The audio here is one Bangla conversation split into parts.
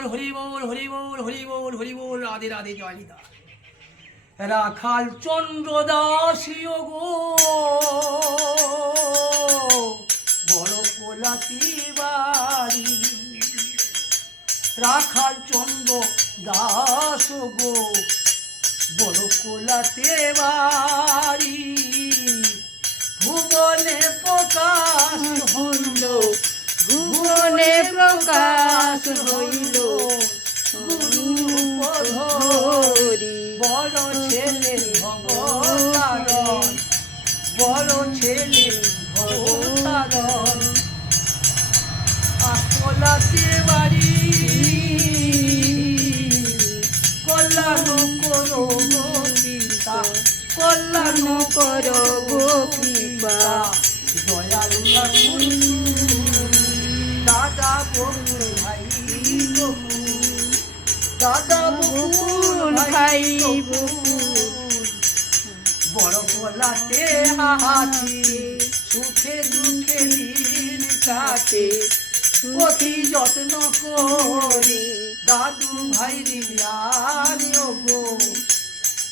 বল হরি বল হরি বল হরি বল হরি বল রাধে রাধে জয় নিতাই। রাখাল চন্দ্র দাস গো বড় কোলাতি বাড়ি, রাখাল চন্দ্র দাস গো বড় কোলাতে বাড়ি, ভুবনে প্রকাশ হইল ভুবনে প্রকাশ হইল গুরুপধরি, বড় ছেলে ভবতারণ বড় ছেলে ভবতারণ, আকলাতে বাড়ি কল্যাণ করো গো পিতা, কল্যাণ করো গো কৃপা, দয়াল দাদা বকুল ভাই বকুল, দাদা বকুল ভাই বকুল, বড় গলাতে আছি সুখে দুঃখে দিন কাটে, অতি যত্ন করি দাদু ভাই রিয়ার গো,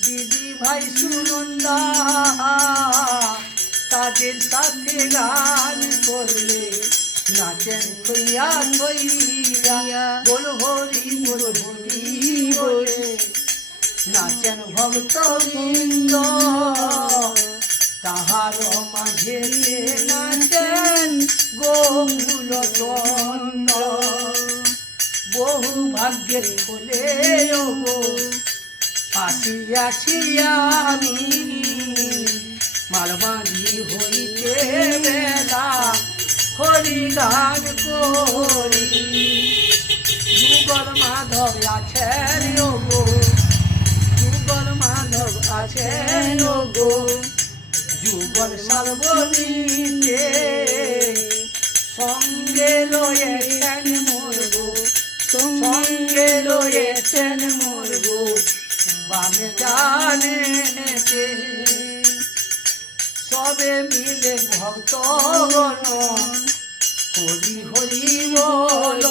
দিদি ভাই সুনন্দা তাদের সাথে গান করলে নাচেন থইয়া থইয়া, বল হরি বল হরি বলে নাচেন ভক্তবৃন্দ, তাহার মাঝে নাচেন গোকুল চন্দ্র, বহু ভাগ্যের ফলে গো আসিয়াছি আমি, মালবাড়ি হইতে বেলা হরি গান করি, যুগল মাধব আছেন গো, যুগল মাধব আছেন গো, যুগল সর্বনীতে সঙ্গে রয়েছেন মোর গো, সঙ্গে রয়েছেন মোর গো, বামে জানেতে সবে মিলে ভক্তগণ হরি হরি বল,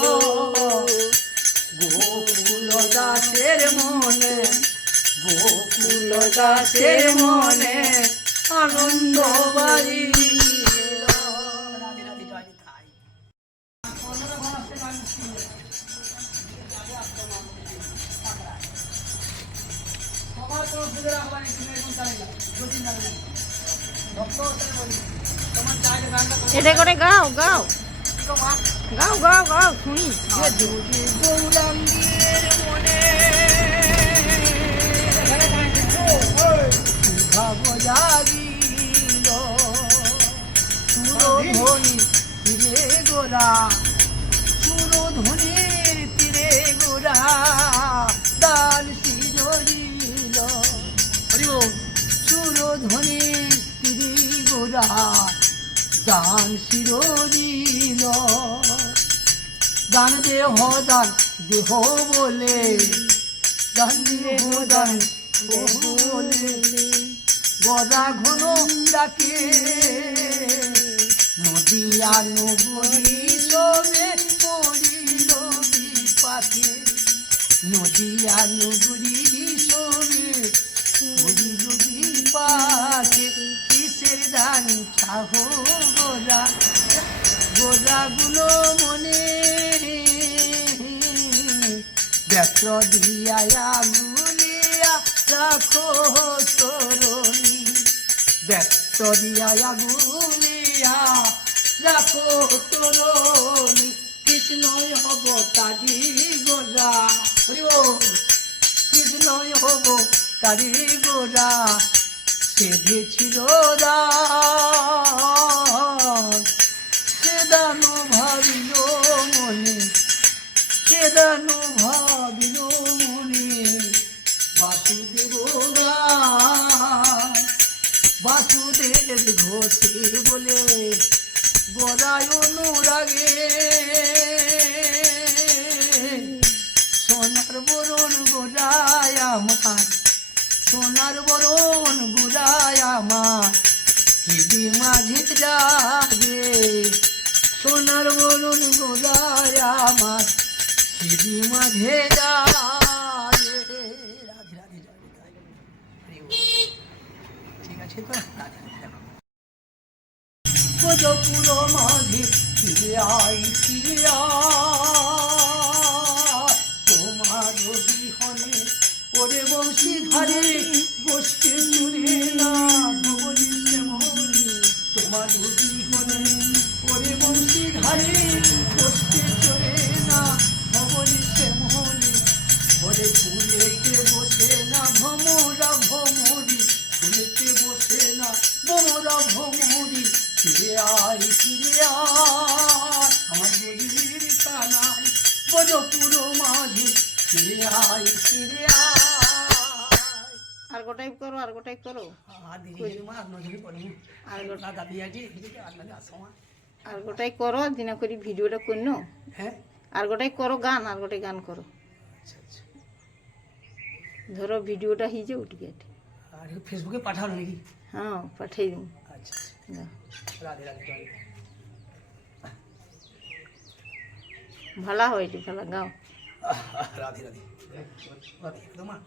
গোকুল দাসের মনে গোকুল দাসের মনে আনন্দ বাড়ি। এটা করে গাও গাও গাও গাও গাও শুনি। গৌরাঙ্গের মনে ভাব জাগিল, সুরধ্বনি তীরে গোরা, সুরধ্বনির তীরে গোরা দান শিরিল, সুরধ্বনির তীরে গোরা দান শিরিল, দান দেহ দান দেহ বলে, দান দেহ দান দেহ বলে গদা ঘন ডাকে, নদিয়া নগরী সবে পড়িল বিপাকে, নদিয়া নগরী সবে পড়িল বিপাকে, কিসের দান চাহ গোরা, গোরাগুলো মনে ব্যস্ত দিয়া গুলিয়া রাখো তরণী, ব্যস্ত দিয়া গুলিয়া রাখো তরণী, কৃষ্ণই হব তারি গোরা, কৃষ্ণই হব তারি গোরা, সেধেছিল দান, সেদানু ভাবিল মনে, সেদানু ভাবিল মনে, বাসুদেব গান, বাসুদেব ঘোষে বলে গদায় অনুরাগে, সোনার বরণ গোড়ায় আমার, সোনার বরণ গোড়ায় আমার, হিদি মাঝে জাগে, সোনার বরণ গোড়ায় আমার, সিঁড়ি মাঝে যায় রাধে রাধে জয় নিতাই। হরি বল। ঠিক আছে তো রাধে রাধে দেখো গজপুর মাঝে ফিরে আই ফিরে আয় তোমার বিহনে ওরে বংশী ধারে গোষ্ঠী চুরে না ভবনী শ্যামলী তোমার বিহনে ওরে বংশী ধারে গোষ্ঠী চুরে না ভবনী শ্যামলী ওরে ফুলেতে বসে না ভমরা ভমরি ফুলেতে বসে না ভমরা ভমরি ফিরে আয় আমার বলির কানাই গজপুর মাঝে ফিরে আয় আর গোটাই করো আর গোটাই করো আর দিদি মা আর নজরে পড়ি আর গোটা দাবি আছে এদিকে আর লাগে আসমা আর গোটাই করো দিনা করে ভিডিওটা করনো হ্যাঁ আর গোটাই করো গান আর গোটাই গান করো আচ্ছা আচ্ছা ধরো ভিডিওটা হিজে উঠে গেছে আর ফেসবুকে পাঠাও নাকি হ্যাঁ পাঠিয়ে দিন আচ্ছা আচ্ছা রাধে রাধে জয় নিতাই। ভালো হয়েছে ভালো গাও রাধে রাধে রাধে তোমার